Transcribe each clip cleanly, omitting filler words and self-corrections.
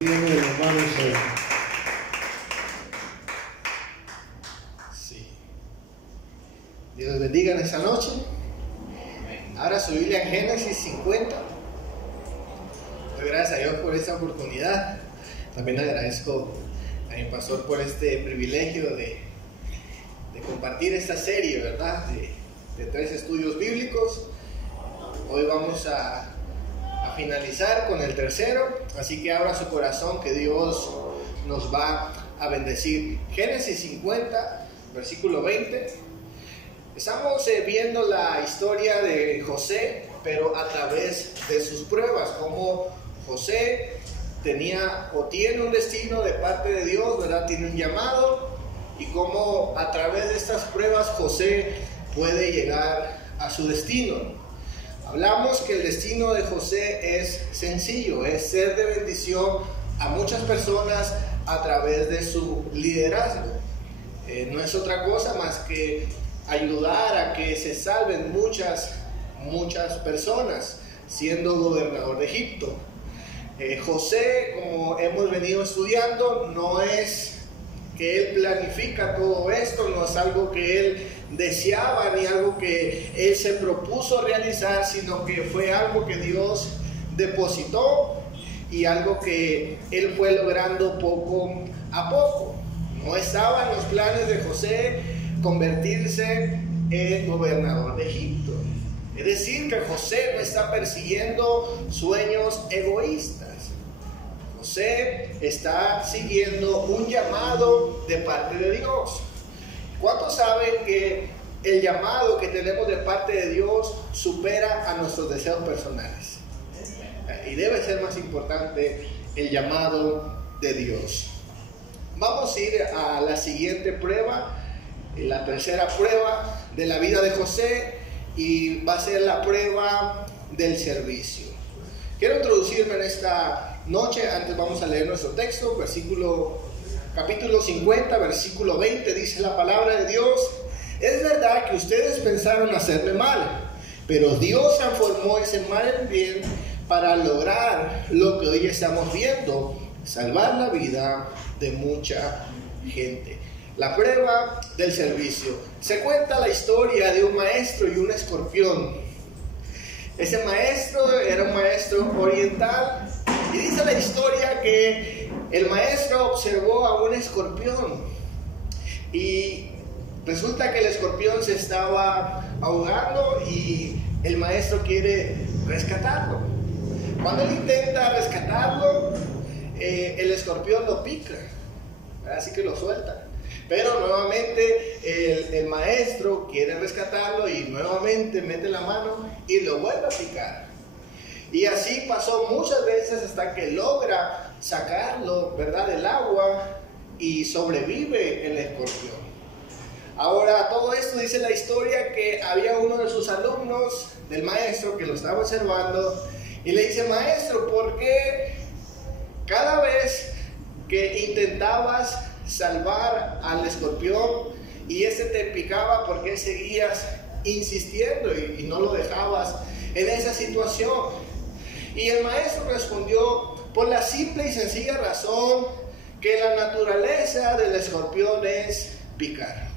Viene de las manos hoy. Sí. Dios les bendiga en esta noche. Ahora su Biblia en Génesis 50. Doy gracias a Dios por esta oportunidad. También agradezco a mi pastor por este privilegio de compartir esta serie, ¿verdad? De 3 estudios bíblicos. Hoy vamos a finalizar con el tercero, así que abra su corazón que Dios nos va a bendecir. Génesis 50, versículo 20. Estamos viendo la historia de José, pero a través de sus pruebas, como José tenía o tiene un destino de parte de Dios, ¿verdad? Tiene un llamado, y cómo a través de estas pruebas José puede llegar a su destino. Hablamos que el destino de José es sencillo, es ser de bendición a muchas personas a través de su liderazgo. No es otra cosa más que ayudar a que se salven muchas personas, siendo gobernador de Egipto. José, como hemos venido estudiando, no es que él planifica todo esto, no es algo que él deseaba ni algo que él se propuso realizar, sino que fue algo que Dios depositó y algo que él fue logrando poco a poco. No estaba en los planes de José convertirse en gobernador de Egipto. Es decir, que José no está persiguiendo sueños egoístas. José está siguiendo un llamado de parte de Dios. ¿Cuántos saben que el llamado que tenemos de parte de Dios supera a nuestros deseos personales? Y debe ser más importante el llamado de Dios. Vamos a ir a la siguiente prueba, la tercera prueba de la vida de José, y va a ser la prueba del servicio. Quiero introducirme en esta noche. Antes vamos a leer nuestro texto, capítulo 50, versículo 20, dice la palabra de Dios: es verdad que ustedes pensaron hacerme mal, pero Dios transformó ese mal en bien para lograr lo que hoy estamos viendo, salvar la vida de mucha gente. La prueba del servicio. Se cuenta la historia de un maestro y un escorpión. Ese maestro era un maestro oriental, y dice la historia que el maestro observó a un escorpión, y resulta que el escorpión se estaba ahogando y el maestro quiere rescatarlo. Cuando él intenta rescatarlo, el escorpión lo pica, así que lo suelta. Pero nuevamente el maestro quiere rescatarlo y nuevamente mete la mano y lo vuelve a picar. Y así pasó muchas veces hasta que logra sacarlo, ¿verdad?, del agua, y sobrevive el escorpión. Ahora, todo esto dice la historia que había uno de sus alumnos del maestro que lo estaba observando y le dice: maestro, ¿por qué cada vez que intentabas salvar al escorpión y ese te picaba, por qué seguías insistiendo y no lo dejabas en esa situación? Y el maestro respondió: por la simple y sencilla razón que la naturaleza del escorpión es picar,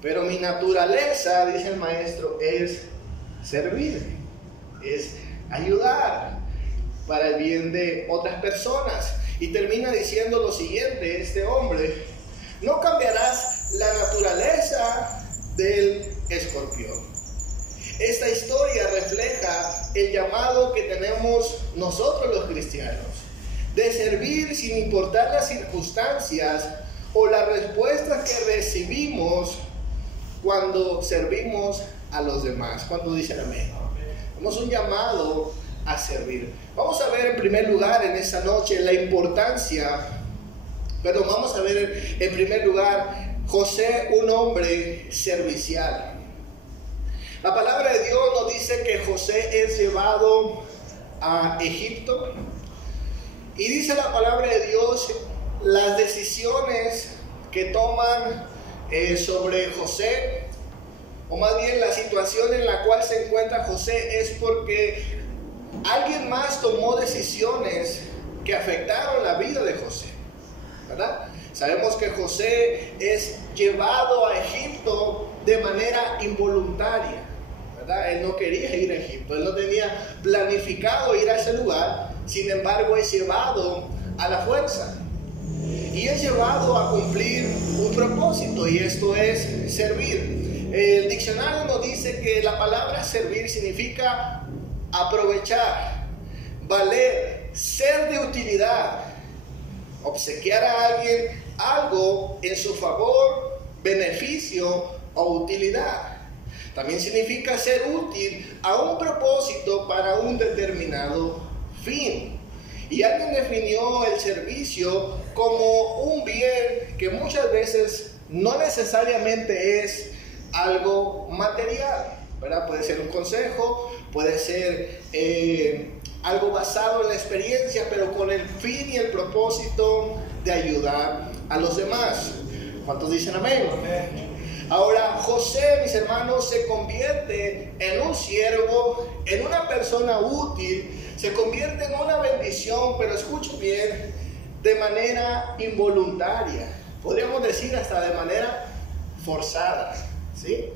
pero mi naturaleza, dice el maestro, es servir, es ayudar para el bien de otras personas. Y termina diciendo lo siguiente este hombre: no cambiarás la naturaleza del escorpión. Esta historia refleja el llamado que tenemos nosotros los cristianos, de servir sin importar las circunstancias o las respuestas que recibimos cuando servimos a los demás. Cuando dicen amén. Tenemos un llamado a servir. Vamos a ver en primer lugar en esta noche la importancia, vamos a ver en primer lugar José, un hombre servicial. La palabra de Dios nos dice que José es llevado a Egipto, y dice la palabra de Dios las decisiones que toman sobre José, o más bien la situación en la cual se encuentra José, es porque alguien más tomó decisiones que afectaron la vida de José, ¿verdad? Sabemos que José es llevado a Egipto de manera involuntaria, ¿verdad? Él no quería ir a Egipto, él no tenía planificado ir a ese lugar, sin embargo es llevado a la fuerza. Y es llevado a cumplir un propósito, y esto es servir. El diccionario nos dice que la palabra servir significa aprovechar, valer, ser de utilidad, obsequiar a alguien algo en su favor, beneficio o utilidad. También significa ser útil a un propósito para un determinado fin. Y alguien definió el servicio como un bien que muchas veces no necesariamente es algo material, ¿verdad? Puede ser un consejo, puede ser algo basado en la experiencia, pero con el fin y el propósito de ayudar a los demás. ¿Cuántos dicen amén? Ahora, José, mis hermanos, se convierte en un siervo, en una persona útil, se convierte en una bendición, pero escuchen bien, de manera involuntaria, podríamos decir hasta de manera forzada, ¿sí?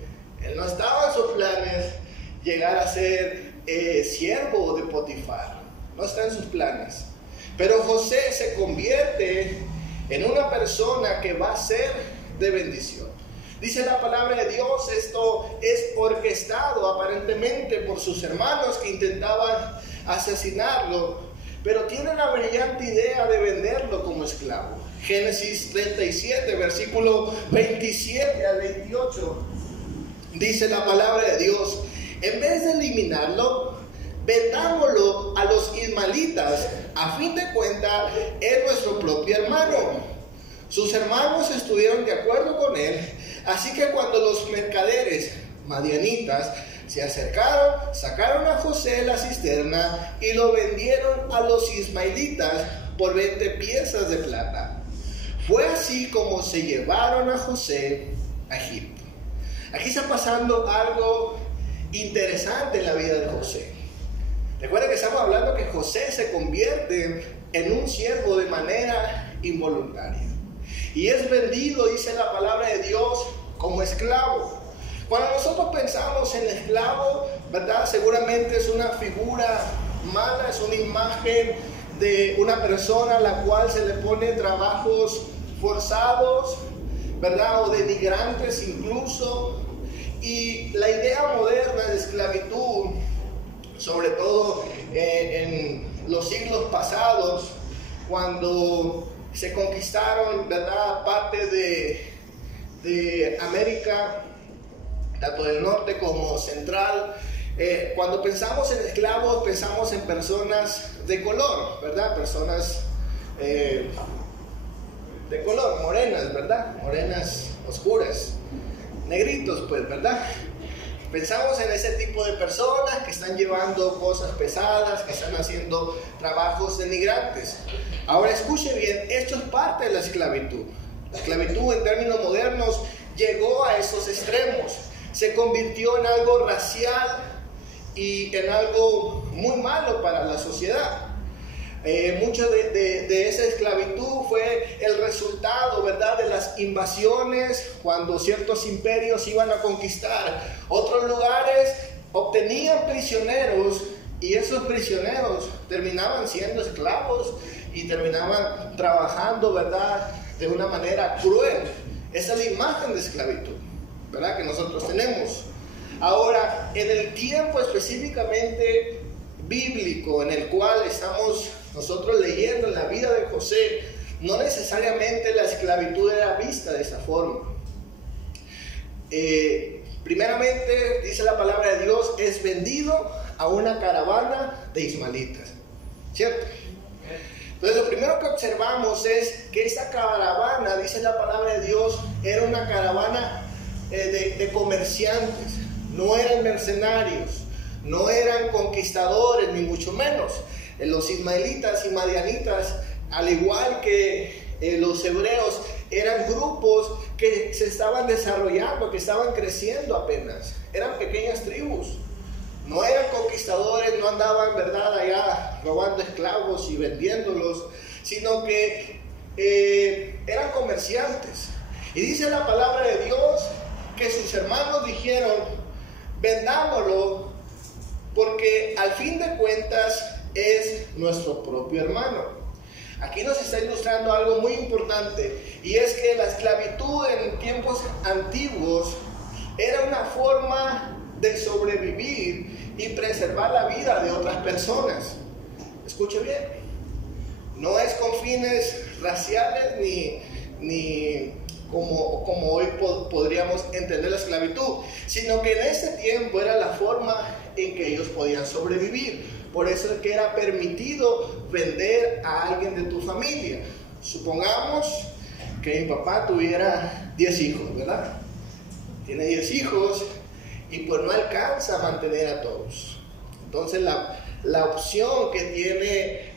Él no estaba en sus planes llegar a ser siervo de Potifar, no está en sus planes, pero José se convierte en una persona que va a ser de bendición. Dice la palabra de Dios, esto es orquestado aparentemente por sus hermanos que intentaban asesinarlo, pero tiene la brillante idea de venderlo como esclavo. Génesis 37, versículo 27 al 28, dice la palabra de Dios: en vez de eliminarlo, vendámoslo a los ismaelitas, a fin de cuentas es nuestro propio hermano. Sus hermanos estuvieron de acuerdo con él, así que cuando los mercaderes madianitas se acercaron, sacaron a José de la cisterna y lo vendieron a los ismaelitas por 20 piezas de plata. Fue así como se llevaron a José a Egipto. Aquí está pasando algo interesante en la vida de José. Recuerden que estamos hablando que José se convierte en un siervo de manera involuntaria. Y es vendido, dice la palabra de Dios, como esclavo. Cuando nosotros pensamos en esclavo, ¿verdad? Seguramente es una figura mala, es una imagen de una persona a la cual se le pone trabajos forzados, ¿verdad? O denigrantes incluso. Y la idea moderna de esclavitud, sobre todo en los siglos pasados, cuando se conquistaron, ¿verdad?, parte de América, tanto del norte como central. Cuando pensamos en esclavos, pensamos en personas de color, ¿verdad? Personas de color, morenas, ¿verdad? Morenas oscuras, negritos, pues, ¿verdad? Pensamos en ese tipo de personas que están llevando cosas pesadas, que están haciendo trabajos denigrantes. Ahora escuche bien, esto es parte de la esclavitud. La esclavitud en términos modernos llegó a esos extremos. Se convirtió en algo racial y en algo muy malo para la sociedad. Mucho de esa esclavitud fue el resultado, ¿verdad?, de las invasiones, cuando ciertos imperios iban a conquistar otros lugares, obtenían prisioneros y esos prisioneros terminaban siendo esclavos y terminaban trabajando, ¿verdad?, de una manera cruel. Esa es la imagen de esclavitud, ¿verdad?, que nosotros tenemos. Ahora, en el tiempo específicamente bíblico en el cual estamos nosotros leyendo en la vida de José, no necesariamente la esclavitud era vista de esa forma. Primeramente, dice la palabra de Dios, es vendido a una caravana de ismaelitas, ¿cierto? Entonces, lo primero que observamos es que esa caravana, dice la palabra de Dios, era una caravana de comerciantes, no eran mercenarios, no eran conquistadores, ni mucho menos. Los ismaelitas y madianitas, al igual que los hebreos, eran grupos que se estaban desarrollando, que estaban creciendo apenas. Eran pequeñas tribus. no eran conquistadores, no andaban, ¿verdad?, allá robando esclavos y vendiéndolos, sino que eran comerciantes. Y dice la palabra de Dios que sus hermanos dijeron: vendámoslo, porque al fin de cuentas es nuestro propio hermano. Aquí nos está ilustrando algo muy importante, y es que la esclavitud en tiempos antiguos era una forma de sobrevivir y preservar la vida de otras personas. Escuche bien, no es con fines raciales ni como hoy podríamos entender la esclavitud, sino que en ese tiempo era la forma en que ellos podían sobrevivir. Por eso es que era permitido vender a alguien de tu familia. Supongamos que mi papá tuviera 10 hijos, ¿verdad? Tiene 10 hijos y pues no alcanza a mantener a todos. Entonces la opción que tiene,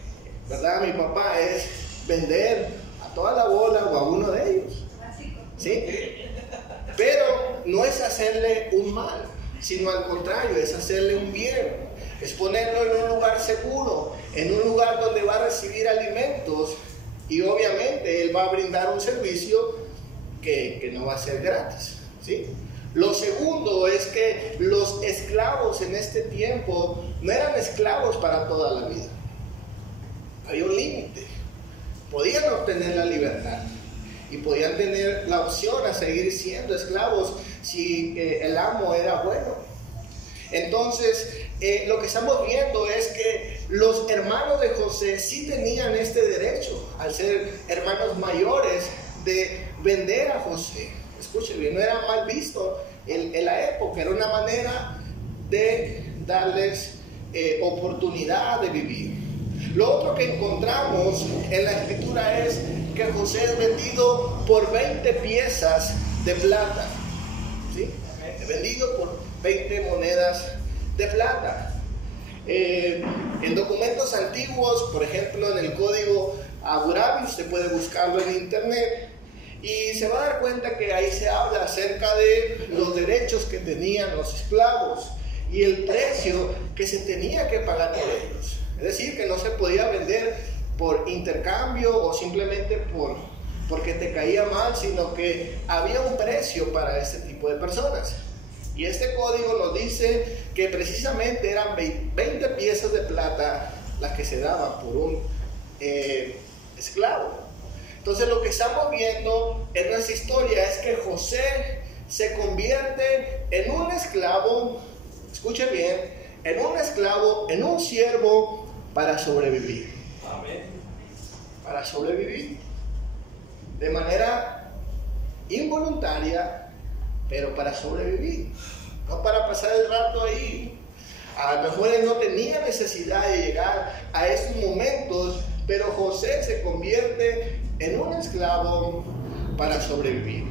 ¿verdad?, mi papá es vender a toda la bola o a uno de ellos. ¿Sí? Pero no es hacerle un mal, sino al contrario, es hacerle un bien. Es ponerlo en un lugar seguro, en un lugar donde va a recibir alimentos, y obviamente él va a brindar un servicio que no va a ser gratis, ¿sí? Lo segundo es que los esclavos en este tiempo no eran esclavos para toda la vida. Había un límite. Podían obtener la libertad y podían tener la opción a seguir siendo esclavos si el amo era bueno. Entonces, lo que estamos viendo es que los hermanos de José sí tenían este derecho, al ser hermanos mayores, de vender a José. Escuchen bien, no era mal visto en la época, era una manera de darles oportunidad de vivir. Lo otro que encontramos en la escritura es que José es vendido por 20 piezas de plata, ¿sí? Vendido por 20 monedas de plata. En documentos antiguos, por ejemplo en el código Hammurabi, usted puede buscarlo en internet y se va a dar cuenta que ahí se habla acerca de los derechos que tenían los esclavos y el precio que se tenía que pagar por ellos. Es decir, que no se podía vender por intercambio o simplemente porque te caía mal, sino que había un precio para este tipo de personas. Y este código nos dice que precisamente eran 20 piezas de plata las que se daban por un esclavo. Entonces lo que estamos viendo en nuestra historia es que José se convierte en un esclavo, escuche bien, en un esclavo, en un siervo para sobrevivir. Amén. Para sobrevivir de manera involuntaria, pero para sobrevivir, no para pasar el rato ahí. A lo mejor él no tenía necesidad de llegar a esos momentos, pero José se convierte en un esclavo para sobrevivir.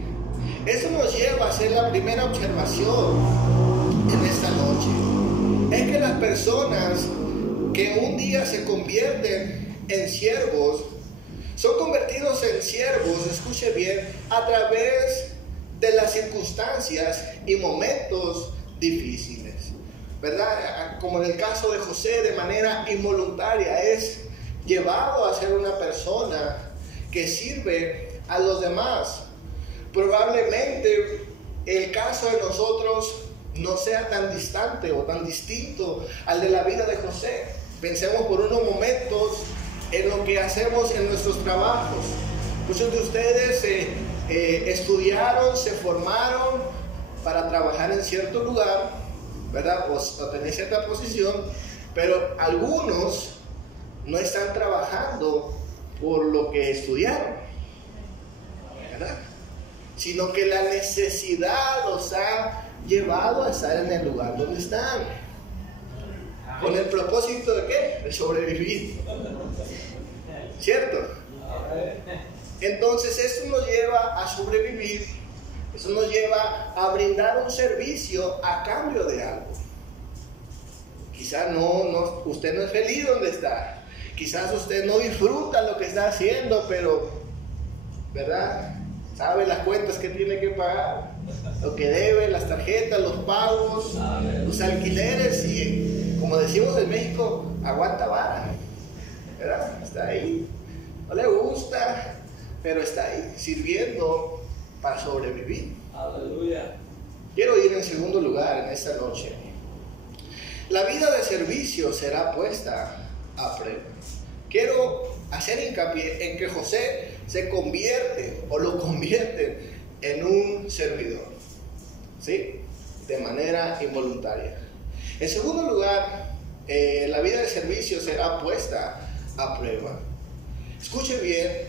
Eso nos lleva a hacer la primera observación en esta noche. Es que las personas que un día se convierten en siervos, son convertidos en siervos, escuche bien, a través de las circunstancias y momentos difíciles, ¿verdad? Como en el caso de José, de manera involuntaria es llevado a ser una persona que sirve a los demás. Probablemente el caso de nosotros no sea tan distante o tan distinto al de la vida de José. Pensemos por unos momentos en lo que hacemos en nuestros trabajos. Muchos de ustedes estudiaron, se formaron para trabajar en cierto lugar, ¿verdad? O tener cierta posición, pero algunos no están trabajando por lo que estudiaron, ¿verdad? Sino que la necesidad los ha llevado a estar en el lugar donde están. ¿Con el propósito de qué? De sobrevivir. ¿Cierto? Entonces eso nos lleva a sobrevivir. Eso nos lleva a brindar un servicio a cambio de algo. Quizás usted no es feliz donde está. Quizás usted no disfruta lo que está haciendo, pero, ¿verdad? Sabe las cuentas que tiene que pagar. lo que debe, las tarjetas, los pagos, los alquileres y, como decimos en México, aguanta vara, ¿verdad? Está ahí, no le gusta, pero está ahí sirviendo para sobrevivir. Aleluya. Quiero ir en segundo lugar en esta noche. La vida de servicio será puesta a prueba. Quiero hacer hincapié en que José se convierte o lo convierte en un servidor, ¿sí? De manera involuntaria. En segundo lugar, la vida de servicio será puesta a prueba. Escuche bien,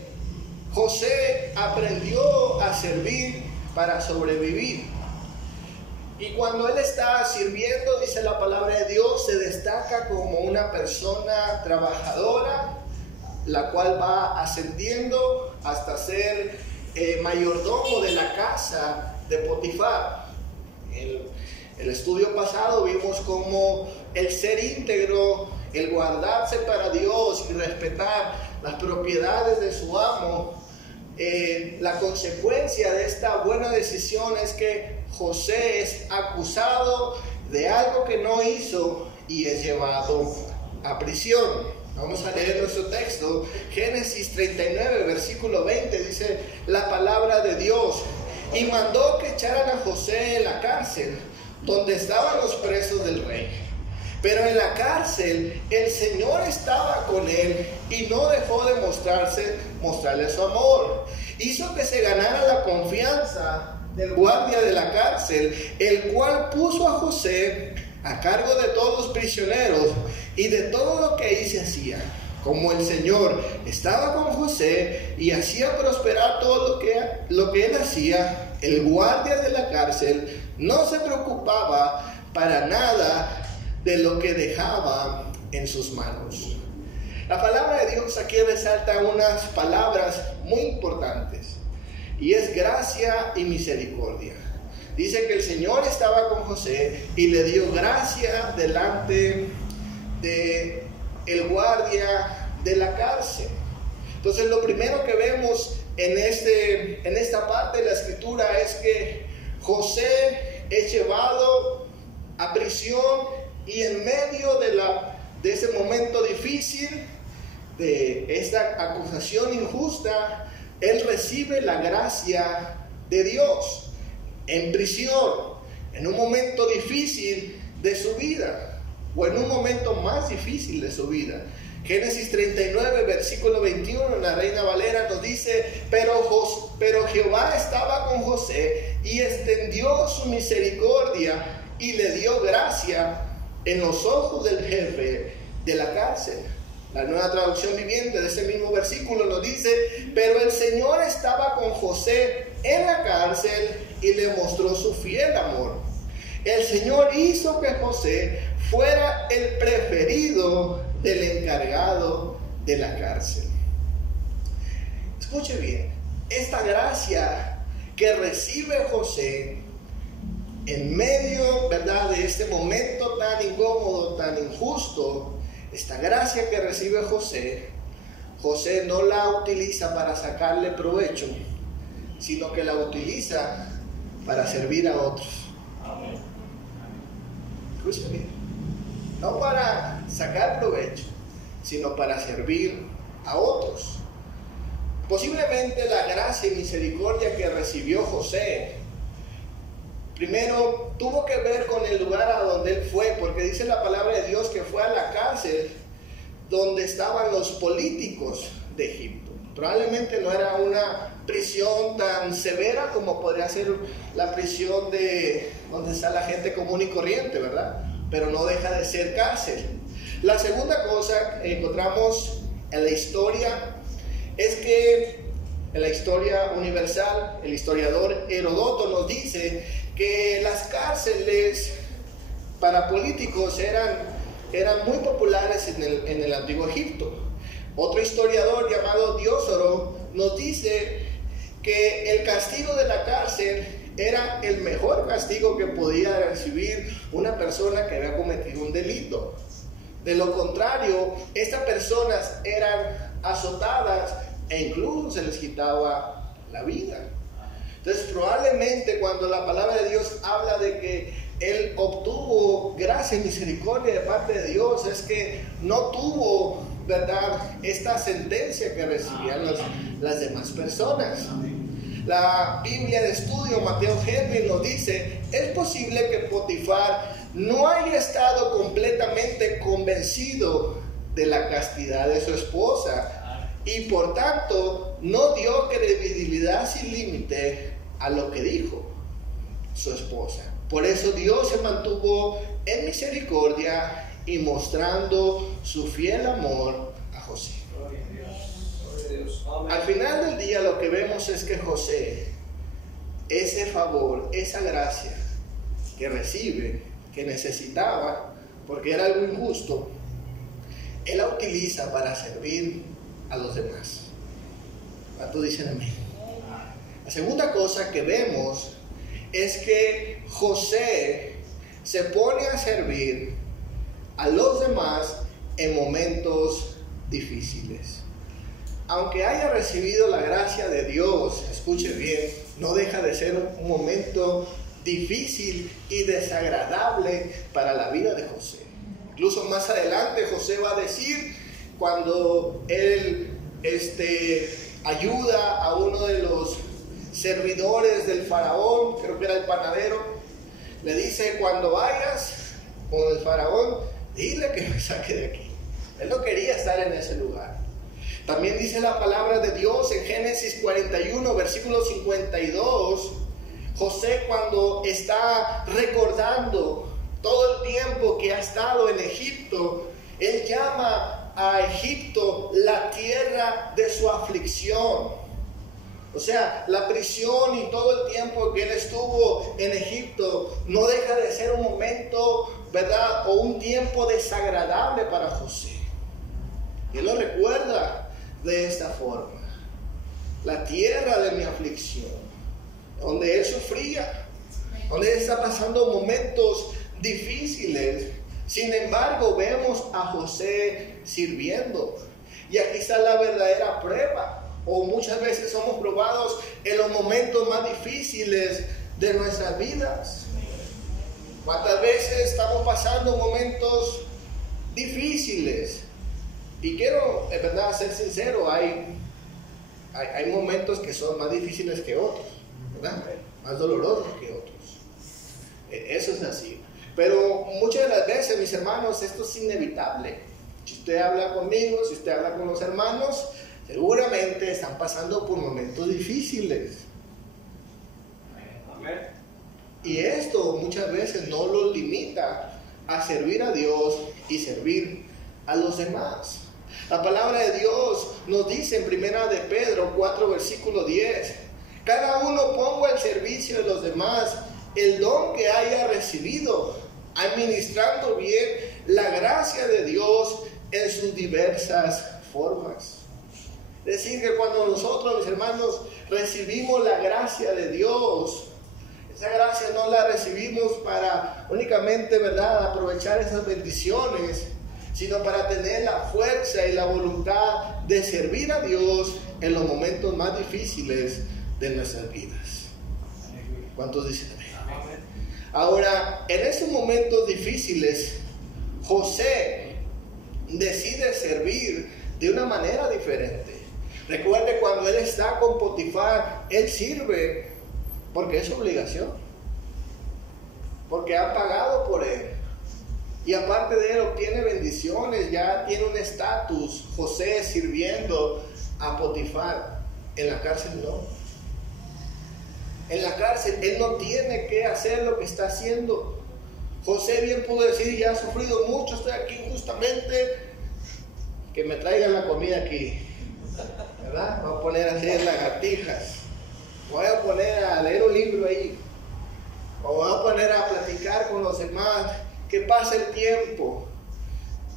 José aprendió a servir para sobrevivir. Y cuando él está sirviendo, dice la palabra de Dios, se destaca como una persona trabajadora, la cual va ascendiendo hasta ser mayordomo de la casa de Potifar. En el estudio pasado vimos cómo el ser íntegro, el guardarse para Dios y respetar las propiedades de su amo, la consecuencia de esta buena decisión es que José es acusado de algo que no hizo y es llevado a prisión. Vamos a leer nuestro texto. Génesis 39, versículo 20, dice la palabra de Dios: y mandó que echaran a José en la cárcel, donde estaban los presos del rey. Pero en la cárcel el Señor estaba con él y no dejó de mostrarle su amor. Hizo que se ganara la confianza del guardia de la cárcel, el cual puso a José a cargo de todos los prisioneros y de todo lo que ahí se hacía. Como el Señor estaba con José y hacía prosperar todo lo que él hacía, el guardia de la cárcel no se preocupaba para nada de lo que dejaba en sus manos. La palabra de Dios aquí resalta unas palabras muy importantes, y es gracia y misericordia. Dice que el Señor estaba con José y le dio gracia delante de el guardia de la cárcel. Entonces, lo primero que vemos en esta parte de la escritura es que José es llevado a prisión, y en medio de ese momento difícil, de esta acusación injusta, él recibe la gracia de Dios en prisión, en un momento difícil de su vida, o en un momento más difícil de su vida. Génesis 39, versículo 21, en la Reina Valera nos dice: pero Jehová estaba con José y extendió su misericordia y le dio gracia en los ojos del jefe de la cárcel. La Nueva Traducción Viviente de ese mismo versículo nos dice: pero el Señor estaba con José en la cárcel y le mostró su fiel amor. El Señor hizo que José fuera el preferido del encargado de la cárcel. Escuche bien, esta gracia que recibe José en medio, ¿verdad?, de este momento tan incómodo, tan injusto, esta gracia que recibe José no la utiliza para sacarle provecho, sino que la utiliza para servir a otros. Escuchen bien, no para sacar provecho, sino para servir a otros. Posiblemente la gracia y misericordia que recibió José primero tuvo que ver con el lugar a donde él fue, porque dice la palabra de Dios que fue a la cárcel donde estaban los políticos de Egipto. Probablemente no era una prisión tan severa como podría ser la prisión de donde está la gente común y corriente, ¿verdad? Pero no deja de ser cárcel. La segunda cosa que encontramos en la historia es que en la historia universal, el historiador Heródoto nos dice que las cárceles para políticos eran muy populares en el antiguo Egipto. Otro historiador llamado Diosoro nos dice que el castigo de la cárcel era el mejor castigo que podía recibir una persona que había cometido un delito. De lo contrario, estas personas eran azotadas e incluso se les quitaba la vida. Entonces probablemente cuando la palabra de Dios habla de que él obtuvo gracia y misericordia de parte de Dios, es que no tuvo, ¿verdad?, esta sentencia que recibían las demás personas. La Biblia de estudio, Mateo Henry, nos dice: es posible que Potifar no haya estado completamente convencido de la castidad de su esposa y por tanto no dio credibilidad sin límite a lo que dijo su esposa. Por eso Dios se mantuvo en misericordia y mostrando su fiel amor a José. Al final del día lo que vemos es que José, ese favor, esa gracia que recibe, que necesitaba, porque era algo injusto, él la utiliza para servir a los demás. ¿Cuántos dicen amén? La segunda cosa que vemos es que José se pone a servir a los demás en momentos difíciles. Aunque haya recibido la gracia de Dios, escuche bien, no deja de ser un momento difícil y desagradable para la vida de José. Incluso más adelante José va a decir, cuando él ayuda a uno de los servidores del faraón, creo que era el panadero, le dice: cuando vayas con el faraón, dile que me saque de aquí. Él no quería estar en ese lugar. También dice la palabra de Dios en Génesis 41, versículo 52, José, cuando está recordando todo el tiempo que ha estado en Egipto, él llama a Egipto la tierra de su aflicción. O sea, la prisión y todo el tiempo que él estuvo en Egipto no deja de ser un momento, ¿verdad?, o un tiempo desagradable para José. Y él lo recuerda de esta forma: la tierra de mi aflicción, donde él sufría, donde él está pasando momentos difíciles. Sin embargo, vemos a José sirviendo. Y aquí está la verdadera prueba. O muchas veces somos probados en los momentos más difíciles de nuestras vidas. ¿Cuántas veces estamos pasando momentos difíciles? Y quiero, de verdad, ser sincero, hay momentos que son más difíciles que otros, ¿verdad? Más dolorosos que otros. Eso es así. Pero muchas de las veces, mis hermanos, esto es inevitable. Si usted habla conmigo, si usted habla con los hermanos, seguramente están pasando por momentos difíciles. Amén. Y esto muchas veces no los limita a servir a Dios y servir a los demás. La palabra de Dios nos dice en 1 de Pedro 4, versículo 10: cada uno ponga al servicio de los demás el don que haya recibido, administrando bien la gracia de Dios en sus diversas formas. Es decir, que cuando nosotros, mis hermanos, recibimos la gracia de Dios, esa gracia no la recibimos para únicamente, ¿verdad?, aprovechar esas bendiciones, sino para tener la fuerza y la voluntad de servir a Dios en los momentos más difíciles de nuestras vidas. ¿Cuántos dicen amén? Ahora, en esos momentos difíciles, José decide servir de una manera diferente. Recuerde, cuando él está con Potifar, él sirve porque es su obligación, porque ha pagado por él. Y aparte de él obtiene bendiciones, ya tiene un estatus. José sirviendo a Potifar. En la cárcel no. En la cárcel él no tiene que hacer lo que está haciendo. José bien pudo decir: ya he sufrido mucho, estoy aquí injustamente, que me traigan la comida aquí, ¿verdad? Voy a poner a hacer lagartijas, voy a poner a leer un libro ahí, o voy a poner a platicar con los demás, que pase el tiempo.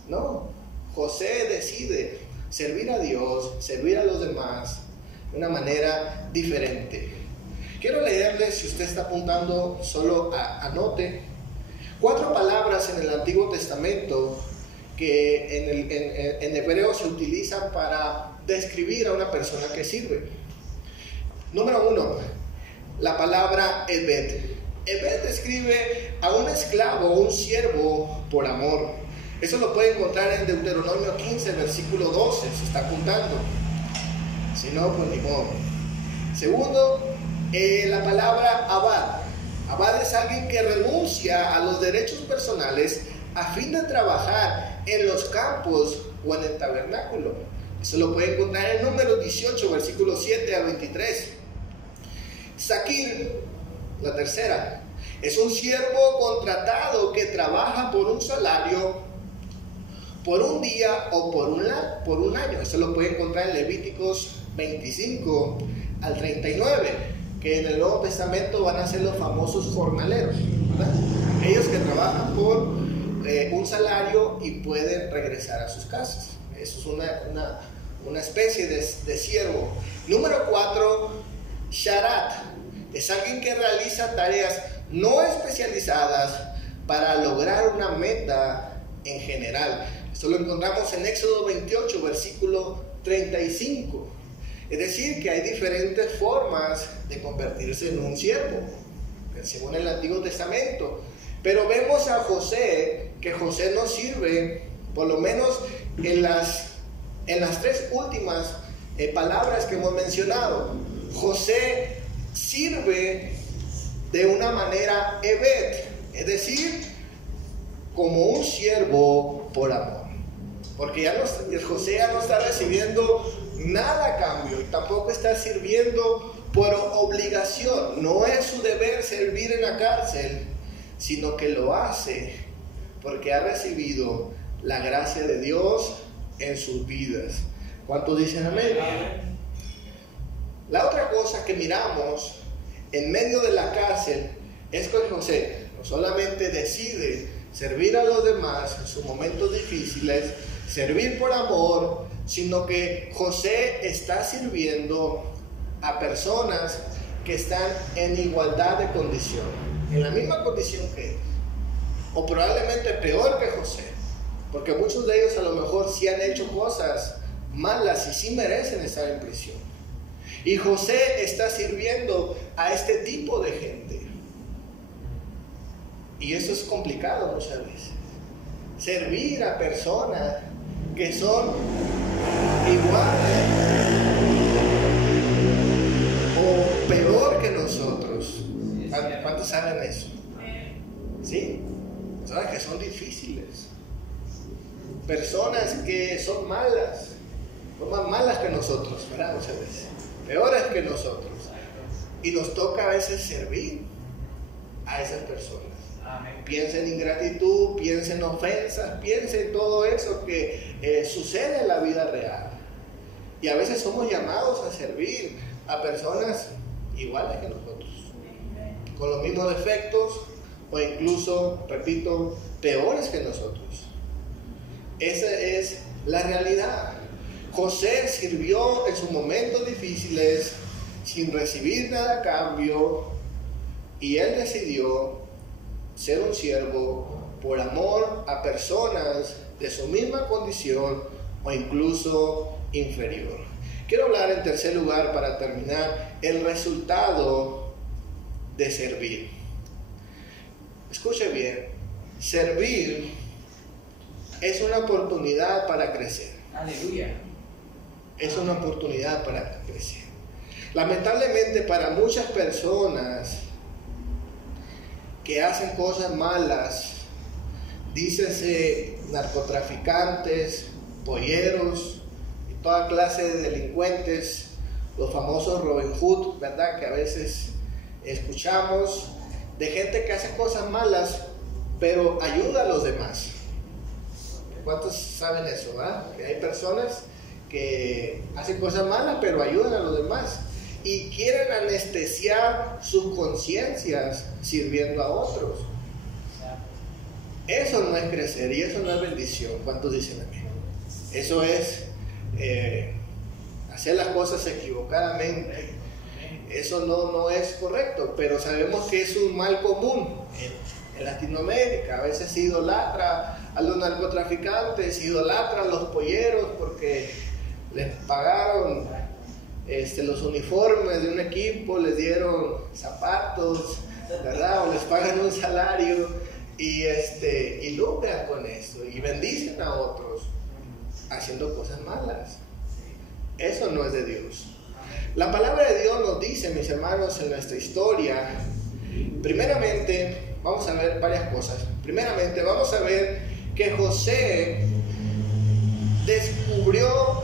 No, José decide servir a Dios, servir a los demás de una manera diferente. Quiero leerles, si usted está apuntando, solo anote 4 palabras en el Antiguo Testamento que en hebreo se utilizan para describir a una persona que sirve. Número 1, la palabra Ebed. Ebed describe a un esclavo o un siervo por amor. Eso lo puede encontrar en Deuteronomio 15, versículo 12, se está apuntando. Si no, pues ni modo. Segundo, la palabra Abad. Abad es alguien que renuncia a los derechos personales a fin de trabajar en los campos o en el tabernáculo. Eso lo puede encontrar en Números 18, versículos 7 al 23. Zakir, la tercera, es un siervo contratado que trabaja por un salario, por un día o por un año. Eso lo puede encontrar en Levíticos 25 al 39, que en el Nuevo Testamento van a ser los famosos jornaleros, ¿verdad? Aquellos que trabajan por un salario y pueden regresar a sus casas. Eso es una especie de siervo. Número 4, Sharat. Es alguien que realiza tareas no especializadas para lograr una meta en general. Esto lo encontramos en Éxodo 28, versículo 35. Es decir, que hay diferentes formas de convertirse en un siervo, según el Antiguo Testamento. Pero vemos a José, que José nos sirve, por lo menos en las tres últimas palabras que hemos mencionado. José sirve de una manera Ebed, es decir, como un siervo por amor. Porque José ya no está recibiendo nada a cambio, tampoco está sirviendo por obligación. No es su deber servir en la cárcel, sino que lo hace porque ha recibido la gracia de Dios en sus vidas. ¿Cuántos dicen amén? Amén. La otra cosa que miramos en medio de la cárcel es que José no solamente decide servir a los demás en sus momentos difíciles, servir por amor, sino que José está sirviendo a personas que están en igualdad de condición, en la misma condición que él, o probablemente peor que José, porque muchos de ellos a lo mejor sí han hecho cosas malas y sí merecen estar en prisión. Y José está sirviendo a este tipo de gente. Y eso es complicado muchas veces. Servir a personas que son iguales o peor que nosotros. ¿Cuántos saben eso? ¿Sí? Personas que son difíciles. Personas que son malas. Son más malas que nosotros, ¿verdad? Muchas veces. Peores que nosotros. Y nos toca a veces servir a esas personas. Piensa en ingratitud, piensa en ofensas, piensa en todo eso que sucede en la vida real. Y a veces somos llamados a servir a personas iguales que nosotros, con los mismos defectos o incluso, repito, peores que nosotros. Esa es la realidad. José sirvió en sus momentos difíciles sin recibir nada a cambio, y él decidió ser un siervo por amor a personas de su misma condición o incluso inferior. Quiero hablar en tercer lugar, para terminar, el resultado de servir. Escuche bien, servir es una oportunidad para crecer. Aleluya. Es una oportunidad para crecer. Lamentablemente para muchas personas que hacen cosas malas, dícese narcotraficantes, polleros y toda clase de delincuentes, los famosos Robin Hood, ¿verdad? Que a veces escuchamos de gente que hace cosas malas, pero ayuda a los demás. ¿Cuántos saben eso? Que hay personas que hacen cosas malas, pero ayudan a los demás. Y quieren anestesiar sus conciencias sirviendo a otros. Eso no es crecer y eso no es bendición. ¿Cuántos dicen amén? Eso es hacer las cosas equivocadamente. Eso no es correcto, pero sabemos que es un mal común en Latinoamérica. A veces se idolatra a los narcotraficantes, se idolatra a los polleros porque les pagaron los uniformes de un equipo, les dieron zapatos, ¿verdad? O les pagan un salario y lucran con eso y bendicen a otros haciendo cosas malas. Eso no es de Dios. La palabra de Dios nos dice, mis hermanos, en nuestra historia, primeramente, vamos a ver varias cosas. Primeramente, vamos a ver que José descubrió,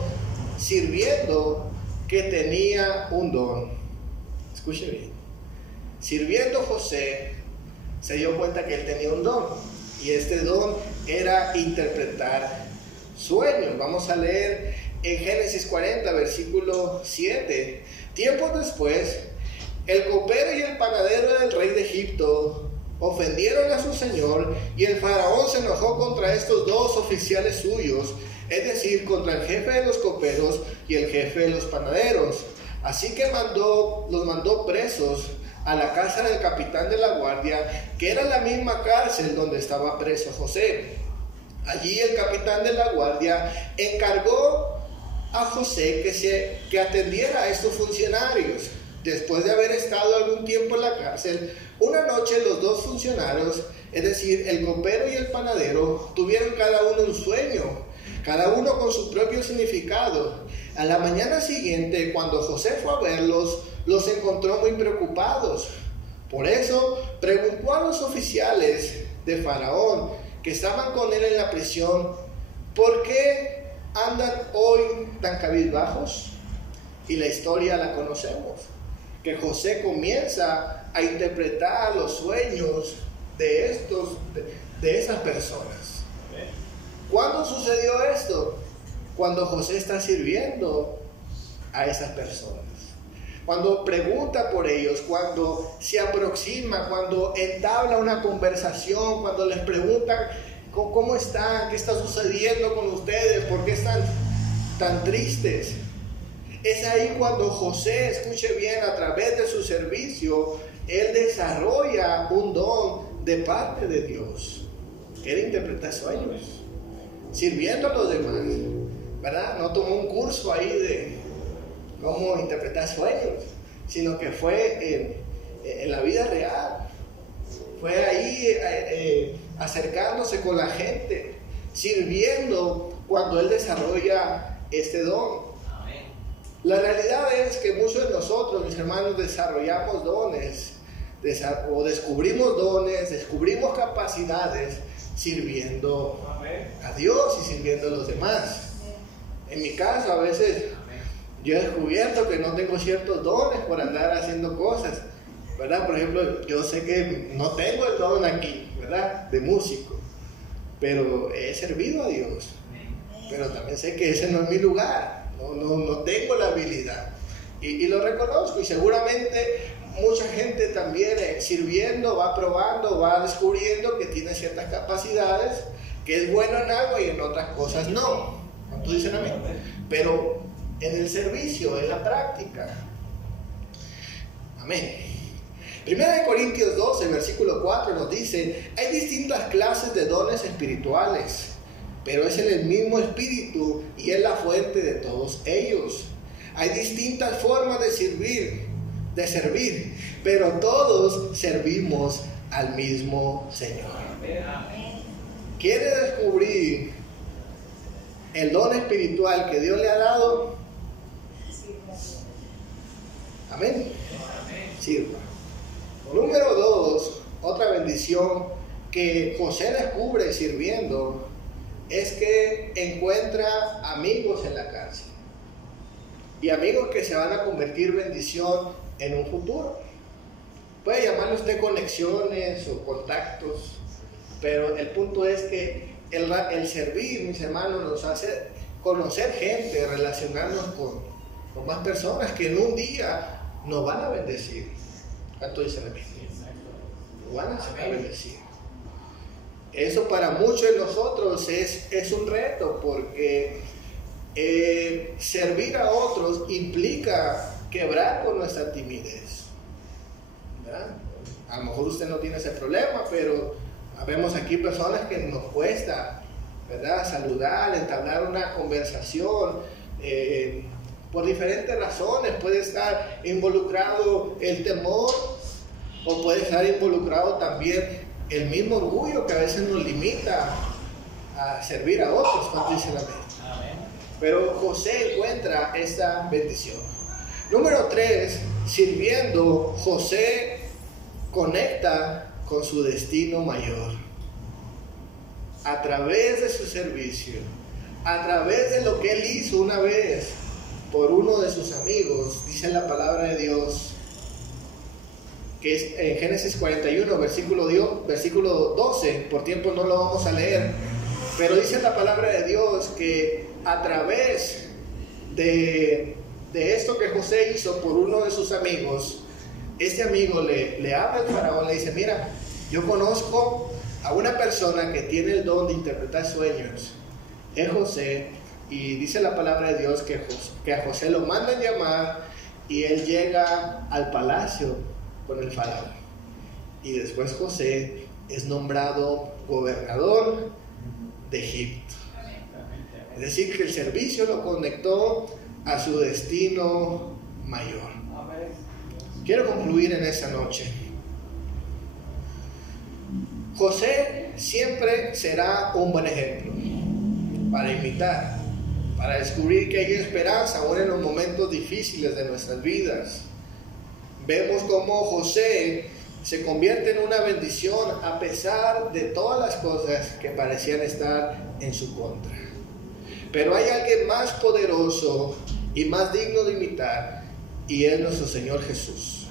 sirviendo, que tenía un don. Escuche bien. Sirviendo José, se dio cuenta que él tenía un don. Y este don era interpretar sueños. Vamos a leer en Génesis 40, versículo 7. Tiempos después, el copero y el panadero del rey de Egipto ofendieron a su señor, y el faraón se enojó contra estos dos oficiales suyos, es decir, contra el jefe de los coperos y el jefe de los panaderos. Así que los mandó presos a la casa del capitán de la guardia, que era la misma cárcel donde estaba preso José. Allí el capitán de la guardia encargó a José que atendiera a estos funcionarios. Después de haber estado algún tiempo en la cárcel, una noche los dos funcionarios, es decir, el copero y el panadero, tuvieron cada uno un sueño, cada uno con su propio significado. A la mañana siguiente, cuando José fue a verlos, los encontró muy preocupados. Por eso preguntó a los oficiales de Faraón que estaban con él en la prisión: ¿por qué andan hoy tan cabizbajos? Y la historia la conocemos, que José comienza a interpretar los sueños de esas personas. ¿Cuándo sucedió esto? Cuando José está sirviendo a esas personas, cuando pregunta por ellos, cuando se aproxima, cuando entabla una conversación, cuando les preguntan cómo están, qué está sucediendo con ustedes, por qué están tan tristes. Es ahí cuando José, escuche bien, a través de su servicio, él desarrolla un don de parte de Dios. Quiere interpretar sueños, sirviendo a los demás, ¿verdad? No tomó un curso ahí de cómo interpretar sueños, sino que fue en la vida real. Fue ahí acercándose con la gente, sirviendo cuando él desarrolla este don. La realidad es que muchos de nosotros, mis hermanos, desarrollamos dones, o descubrimos dones, descubrimos capacidades sirviendo a Dios y sirviendo a los demás. En mi caso, a veces yo he descubierto que no tengo ciertos dones por andar haciendo cosas, ¿verdad? Por ejemplo, yo sé que no tengo el don aquí, ¿verdad?, de músico, pero he servido a Dios. Pero también sé que ese no es mi lugar. No tengo la habilidad y lo reconozco, y seguramente mucha gente también sirviendo va probando, va descubriendo que tiene ciertas capacidades, que es bueno en algo y en otras cosas no. ¿Cuántos dicen amén? Pero en el servicio, en la práctica. Amén. 1 Corintios 12, versículo 4 nos dice: hay distintas clases de dones espirituales, pero es el mismo Espíritu y es la fuente de todos ellos. Hay distintas formas de servir, pero todos servimos al mismo Señor. ¿Quiere descubrir el don espiritual que Dios le ha dado? Amén. Sirva. Número 2, otra bendición que José descubre sirviendo, es que encuentra amigos en la cárcel, y amigos que se van a convertir bendición en un futuro. Puede llamarle usted conexiones o contactos, pero el punto es que el servir, mis hermanos, nos hace conocer gente, relacionarnos con más personas que en un día nos van a bendecir. ¿Cuánto dice la Biblia? Nos van a bendecir. Eso para muchos de nosotros es un reto, porque servir a otros implica quebrar con nuestra timidez, ¿verdad? A lo mejor usted no tiene ese problema, pero vemos aquí personas que nos cuesta, ¿verdad?, saludar, entablar una conversación, por diferentes razones. Puede estar involucrado el temor, o puede estar involucrado también el mismo orgullo que a veces nos limita a servir a otros. ¿Cuánto dice la Biblia? Pero José encuentra esta bendición. Número 3, sirviendo, José conecta con su destino mayor. A través de su servicio, a través de lo que él hizo una vez por uno de sus amigos, dice la palabra de Dios, que es en Génesis 41, versículo 12, por tiempo no lo vamos a leer, pero dice la palabra de Dios que a través de esto que José hizo por uno de sus amigos, este amigo le habla al faraón, le dice: mira, yo conozco a una persona que tiene el don de interpretar sueños, es José, y dice la palabra de Dios que a José lo mandan llamar, y él llega al palacio con el faraón, y después José es nombrado gobernador de Egipto. Es decir, que el servicio lo conectó a su destino mayor. Quiero concluir en esa noche. José siempre será un buen ejemplo para imitar, para descubrir que hay esperanza aún en los momentos difíciles de nuestras vidas. Vemos cómo José se convierte en una bendición a pesar de todas las cosas que parecían estar en su contra. Pero hay alguien más poderoso y más digno de imitar, y es nuestro Señor Jesús.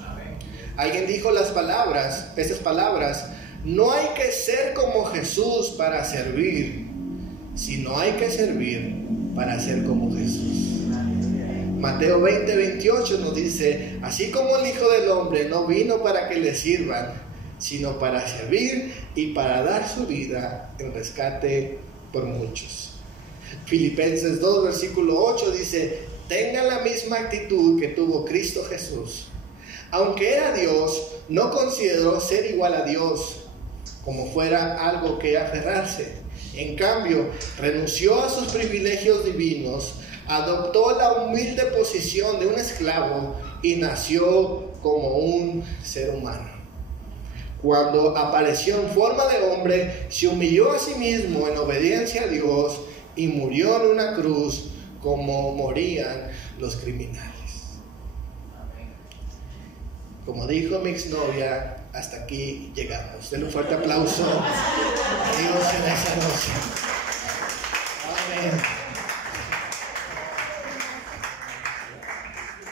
Alguien dijo estas palabras: no hay que ser como Jesús para servir, sino hay que servir para ser como Jesús. Mateo 20:28 nos dice: así como el Hijo del Hombre no vino para que le sirvan, sino para servir y para dar su vida en rescate por muchos. Filipenses 2, versículo 8 dice: tengan la misma actitud que tuvo Cristo Jesús. Aunque era Dios, no consideró ser igual a Dios como fuera algo que aferrarse. En cambio, renunció a sus privilegios divinos, adoptó la humilde posición de un esclavo y nació como un ser humano. Cuando apareció en forma de hombre, se humilló a sí mismo en obediencia a Dios y murió en una cruz como morían los criminales. Como dijo mi exnovia, hasta aquí llegamos. Denle un fuerte aplauso a Dios en esa noche. Amén.